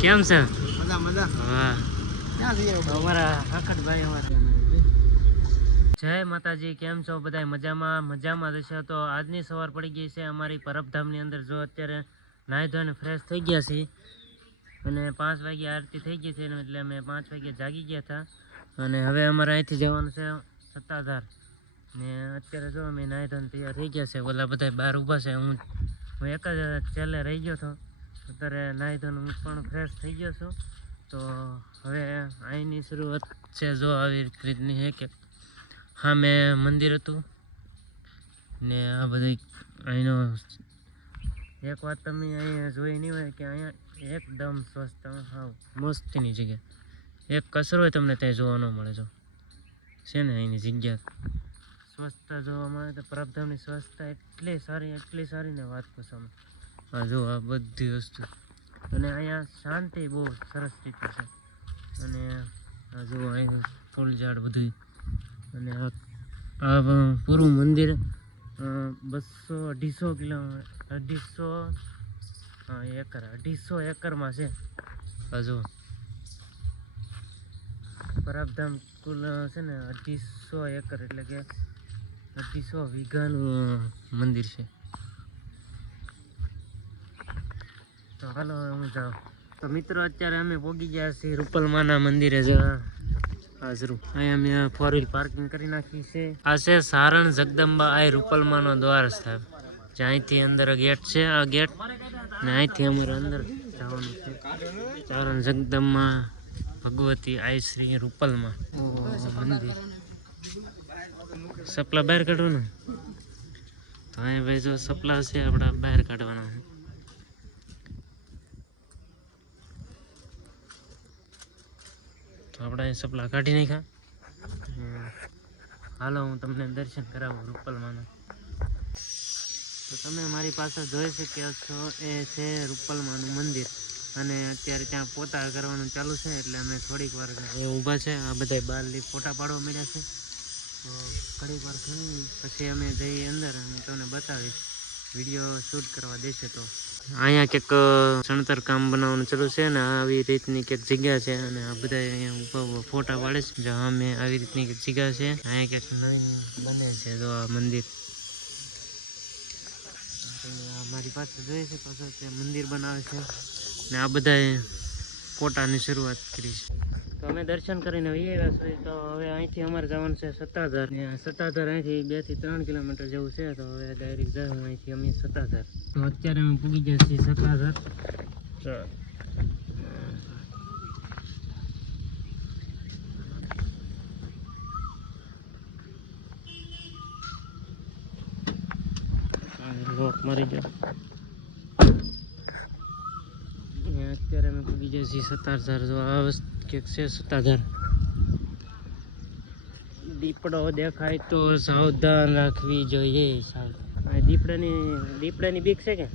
કેમ છે? મજા મજા. હા ક્યાં જઈએ અમારા હકતભાઈ જય માતાજી. કેમ છો બધા? મજામાં જશે. તો આજની સવાર પડી ગઈ છે અમારી પરબધામની અંદર. જો અત્યારે નાહી ધોઈને ફ્રેશ થઈ ગયા છીએ અને 5 વાગે આરતી થઈ ગઈ છે એટલે અમે 5 વાગે જાગી ગયા હતા અને હવે અમારે અહીંથી જવાનું છે સત્તાધાર ને અત્યારે જો અમે નાહી ધોઈને તૈયાર થઈ ગયા છે. ઓલા બધા બહાર ઊભા છે. હું એક જ છેલ્લે રહી ગયો હતો. અત્યારે નાહી ધોઈને હું પણ ફ્રેશ થઈ ગયો છું. તો હવે અહીંની શરૂઆત છે જો આવી રીતની છે કે હા મેં મંદિર હતું ને આ બધી અહીંનો એક વાત તમે અહીંયા જોઈ નહીં હોય કે અહીંયા એકદમ સ્વસ્થ હા મસ્તીની જગ્યા. એક કચરો હોય તમને ત્યાં જોવા ન મળે. જો છે ને અહીંની જગ્યા સ્વચ્છતા જોવા મળે તો પરબધામની સ્વચ્છતા એટલી સારી ને વાત પૂછવામાં. આ જો આ બધી વસ્તુ અને અહીંયા શાંતિ બહુ સરસ રીતે છે અને આ જો અહીંયા ફૂલ ઝાડ બધું અને આ પૂરું મંદિર 200-250 એકરમાં છે. હજુ પરબધામ કુલ છે ને 250 એકર એટલે કે 250 વીઘાનું મંદિર છે. તો હાલો હું જાઉં. તો મિત્રો અત્યારે અમે પહોંચી ગયા છીએ રૂપલમાના મંદિરે. હાજરું અહીંયા મેં 4 વ્હીલ પાર્કિંગ કરી નાખી છે. આ છે સારણ જગદંબા આ રૂપલમાનો દ્વાર સ્થાન. અહીંથી અંદર ગેટ છે. આ ગેટ ને અહીંથી અમારે અંદર જવાનું છે. સારણ જગદંબા ભગવતી આઈ શ્રી રૂપલમાં મંદિર. સપલા બહાર કાઢો ને તો અહીંયા ભાઈ જો સપલા છે આપણા બહાર કાઢવાના છે. તો આપણે સપલા કાઢી નાખ્યા. હાલો હું તમને દર્શન કરાવું રૂપલમાના. તો તમે મારી પાસે જોઈ શક્યા છો એ છે રૂપલમાનું મંદિર અને અત્યારે ત્યાં પોતા કરવાનું ચાલુ છે એટલે અમે થોડીક વાર ઊભા છે. આ બધા બહારથી ફોટા પાડવા મળ્યા છે. તો ઘડીક વાર થઈ પછી અમે જઈએ અંદર અને તમને બતાવીશ વિડીયો શૂટ કરવા દેશે. તો અહીંયા કંઈક ચણતર કામ બનાવવાનું ચાલુ છે ને આવી રીતની કંઈક જગ્યા છે અને આ બધા અહીંયા ઊભા ફોટા પાડે છે. જો અમે આવી રીતની કંઈક જગ્યા છે. અહીંયા કંઈક નવીન બને છે. તો આ મંદિર મારી પાસે જોઈ શકો છો તે મંદિર બનાવે છે ને આ બધાએ ફોટાની શરૂઆત કરી છે. તો અમે દર્શન કરીને આવ્યા છીએ. તો હવે અહીંથી અમારે જવાનું છે સત્તાધાર ને સત્તાધાર અહીંથી 2 થી 3 કિલોમીટર જેવું છે. તો હવે ડાયરેક્ટ જવું અહીંથી અમે સત્તાધાર. તો અત્યારે અમે પૂગી ગયા છીએ સત્તાધાર. લોક મારી ગયો. અત્યારે અમે પૂગી ગયા છીએ સત્તાધાર. જો આ વસ્તુ કંઈક છે સત્તાધાર. દીપડો દેખાય તો સાવધાન રાખવી જોઈએ. દીપડાની બીક છે કે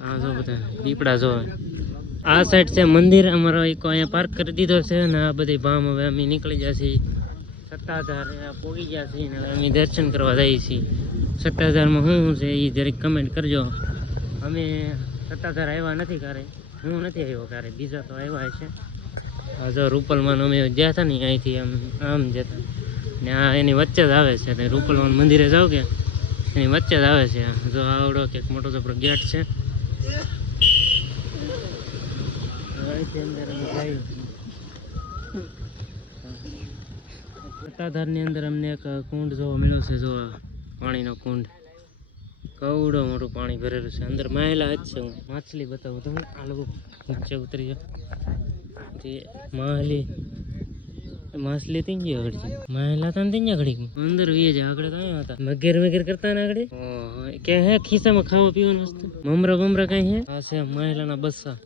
હા જો બધા દીપડા જો આ સાઈડ છે મંદિર. અમારો એક અહીંયા પાર્ક કરી દીધો છે ને આ બધી ભામ હવે અમે નીકળી ગયા છીએ સત્તાધાર. પહોંચી ગયા છીએ ને અમે દર્શન કરવા જઈએ છીએ. સત્તાધારમાં શું છે એ જરીક કમેન્ટ કરજો. અમે સત્તાધાર આવ્યા નથી ક્યારે. હું નથી આવ્યો ક્યારે. બીજા તો આવ્યા છે. આ જો રૂપલમાન અમે ગયા હતા ને અહીંથી આમ જતા ને આ એની વચ્ચે જ આવે છે. રૂપલમાન મંદિરે જાવ કે એની વચ્ચે જ આવે છે. જો આવડો કંઈક મોટો આપણો ગેટ છે. અંદર અમે જઈએ. સત્તાધારની અંદર અમને એક કુંડ જોવા મળ્યો છે. જો પાણીનો કુંડ કવડો મોટું પાણી ભરેલું છે. અંદર માયેલા જ છે. હું માછલી બતાવું તો આ લોકો નીચે ઉતરી જાય માછલી થઈ ગઈ આગળ માયેલા હતા ને ત્યાં ઘડી અંદર વીએ જાય. આગળ કઈ હતા મગેર કરતા ને આગળ ક્યાં હે ખિસ્સામાં ખાવા પીવાની વસ્તુ મમરા કઈ હે. આ છે માયેલાના બસ્સા.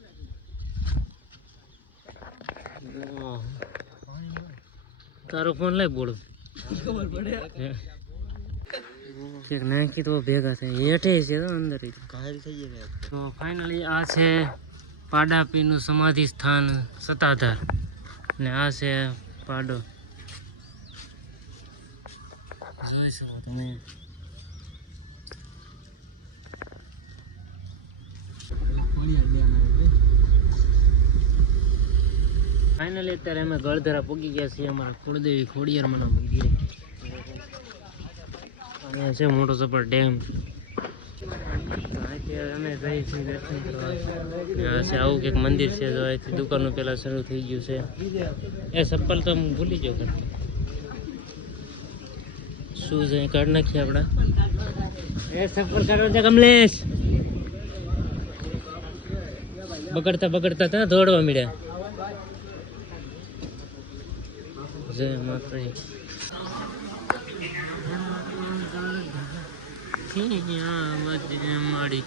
તારો ફોન લઈ બોલો નાખી તો ભેગા થાય હેઠે છે તો અંદર તો ફાઇનલી આ છે પાડાપીનું સમાધિ સ્થાન સત્તાધાર ને આ છે પાડો. જોઈ શકો તમે. ફાઇનલી અત્યારે અમે ગળધરા પૂગી ગયા છીએ અમારા કુળદેવી ખોડિયારમાંના મંદિરે. અહીંયા છે મોટો સપર ડેમ. અત્યારે અમે જઈએ છીએ દર્શન કરવા. છે આવું કંઈક મંદિર છે, જો અહીંથી દુકાનો પેલા શરૂ થઈ ગયું છે. એ ચપ્પલ તો હું ભૂલી ગયો કરતો. શૂઝ અહીં કાઢી નાખીએ આપણા. એ ચપ્પલ કાઢવા છે કમલેશ. બગડતા બગડતા ત્યાં દોડવા મળ્યા. જય માતાજી. માડી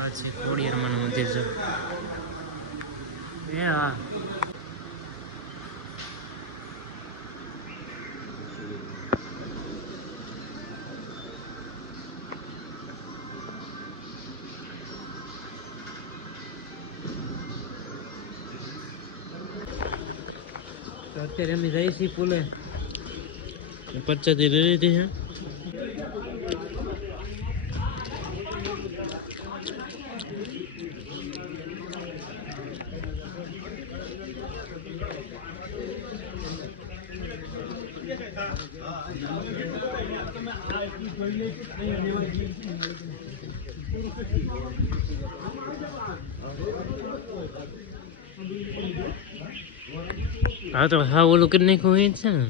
આ છે ખોડિયારમાંનું મંદિર છે. એ હા અત્યારે અમે જઈએ છીએ પુલે. પચાસથી લઈ લીધી છે. હા તો હા ઓલું કરી નાખ્યું હોય જ છે ને.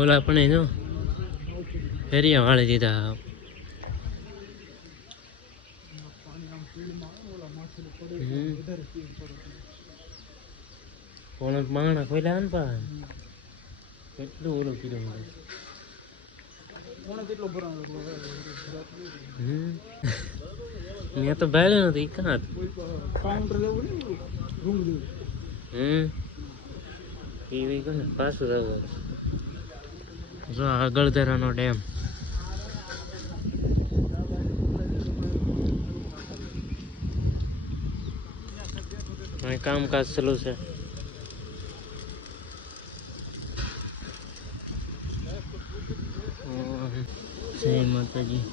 ઓલા પણ જો ફેરિયા વાળી દીધા. કોણ માંગણા ખોલ્યા ને પા કેટલું ઓલું કીધું. મેં તો ભાડ્યો નથી કાં એવી કહે પાછું જવું. જો આ ગળધરાનો ડેમ. કામકાજ ચાલુ છે. જય માતાજી.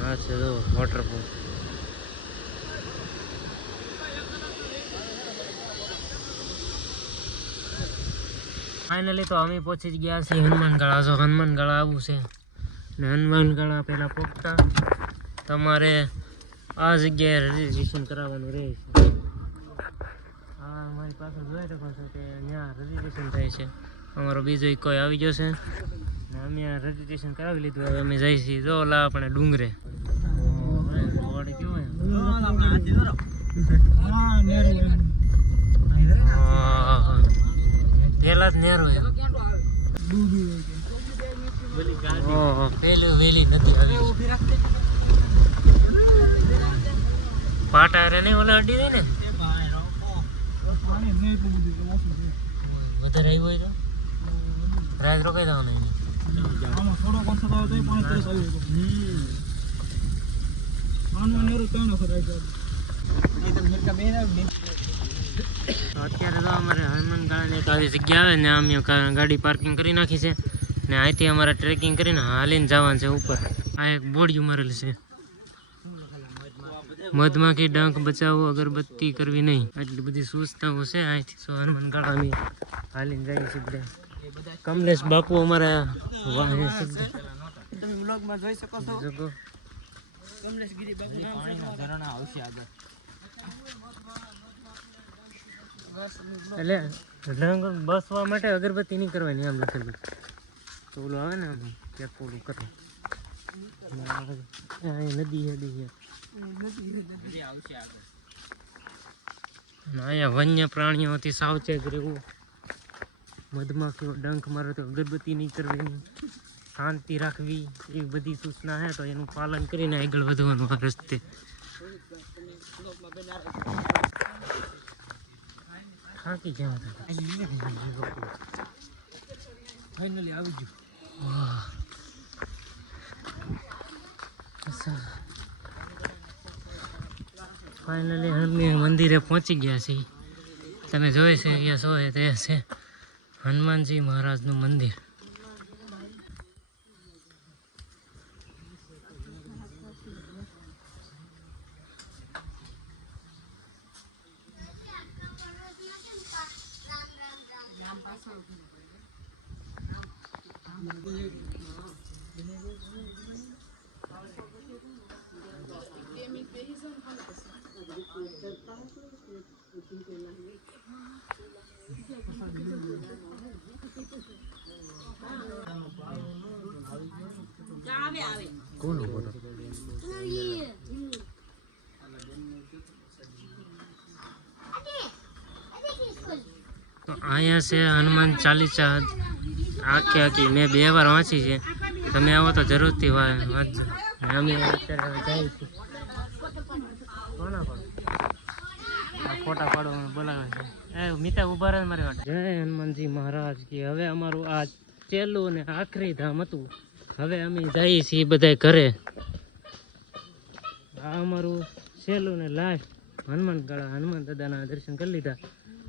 હા છે તો વોટરફોલ. ફાઇનલી તો અમે પહોંચી જ ગયા છીએ હનુમાનગળા. જો હનુમાનગળા આવું છે ને હનુમાનગળા પહેલાં પહોંચતા તમારે આ જગ્યાએ રજીસ્ટ્રેશન કરાવવાનું રહે છે. હા અમારી પાસે જોઈ શકો છો કે ત્યાં રજીસ્ટ્રેશન થાય છે. અમારો બીજો કોઈ આવી ગયો છે ને અમે આ રજીસ્ટ્રેશન કરાવી લીધું. હવે અમે જઈએ છીએ જો ઓલા આપણે ડુંગરે. પેલા જ નેરો પેલી વેલી નથી આવી. પાટા રે નહીં ઓલા અડી દે ને વધારે આવ્યું હોય તો રાત રોકાઈ જવાનું. અત્યારે તો અમારે હનુમાનગળાની એક આવી જગ્યા આવે ને અમે ગાડી પાર્કિંગ કરી નાખી છે ને અહીંથી અમારે ટ્રેકિંગ કરીને હાલીને જવાનું છે ઉપર. આ એક બોર્ડ મારેલું છે મધમાખી ડંખ બચાવો અગરબત્તી કરવી નહીં. એટલી બધી સૂચનાઓ છે. અહીંથી તો હનુમાનગળા અમે હાલીને જઈએ છીએ બધા. કમલેશ બાપુ અમારા જોઈ શકો છો. એટલે રંગ બસવા માટે અગરબત્તી નહીં કરવાની આમ લખેલું તો ઓલું આવે ને આમ ક્યાંક ઓલું કરો. નદી અહીંયા વન્ય પ્રાણીઓથી સાવચેત રહેવું. મધમાખીઓ ડંખ મારે તો અગરબત્તી નહીં કરવી, શાંતિ રાખવી, એ બધી સૂચના છે તો એનું પાલન કરીને આગળ વધવાનું આ રસ્તે. થાકી ગયા ફાઇનલી આવી ગયું. ફાઇનલી અમે મંદિરે પહોંચી ગયા છીએ. તમે જોઈ છે અહીંયા શું તે છે હનુમાનજી મહારાજનું મંદિર. તો અહીંયા છે હનુમાન ચાલીસા આખી મેં 2 વાર વાંચી છે. તમે આવો તો જરૂરથી વાંચજો. અમે અત્યારે હવે જઈએ છીએ. કોના પર આ ફોટા પાડવા બોલાવે છે. એ મિતા ઉભા રહે મારી માટે. જય હનુમાનજી મહારાજ કી. હવે અમારું આ છેલ્લું અને આખરી ધામ હતું. હવે અમે જઈએ છીએ બધા ઘરે. આ અમારું છેલ્લું ને લાસ્ટ હનુમાનગઢ હનુમાન દાદાના દર્શન કરી લીધા.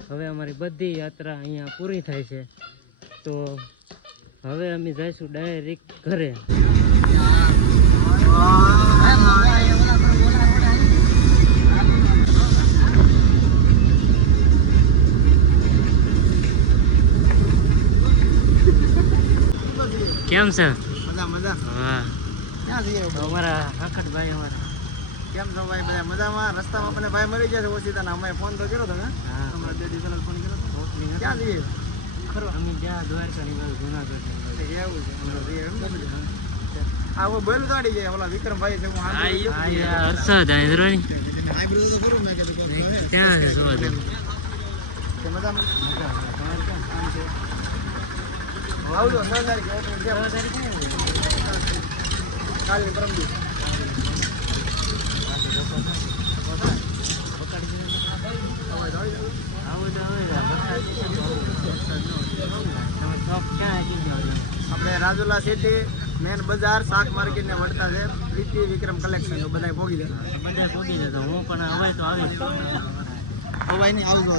હવે અમારી બધી યાત્રા અહીંયા પૂરી થાય છે. તો હવે અમે જઈશું ડાયરેક્ટ ઘરે. કેમ છે? મજા. હા, ક્યાં જઈએ અમારા આખટભાઈ અમારા. કેમ છો ભાઈ? બધા મજામાં. રસ્તામાં આપણને ભાઈ મળી ગયા છે ઓછીતાના. અમે ફોન તો કર્યો તમે હા, હમણાં 2 દિવસ પહેલા ફોન કર્યો હતો. ક્યાં જઈએ? અમે જ્યાં દ્વારકાની બાજુ જુનાગઢ. એવું છે. હમણાં જઈએ એમ ને બધું. આ હું બોલું તો આડી જાય. ઓલા વિક્રમભાઈ છે. હું હર્ષદ આયદરોની આઈબ્રો તો કરું મેં કીધું ત્યાં છે સુવા દે. કે મજામાં. આમ છે. આવજો 6 તારીખે. કાલની પરમ દિવસ. આપણે રાજુલા સિટી મેન બજાર શાક માર્કેટ ને વળતા છે પ્રીતિ વિક્રમ કલેક્શન. તો બધા ભોગી જાય. બધા પૂગી જતો. હું પણ હવે તો આવીશ. ભાઈ નહીં આવજો.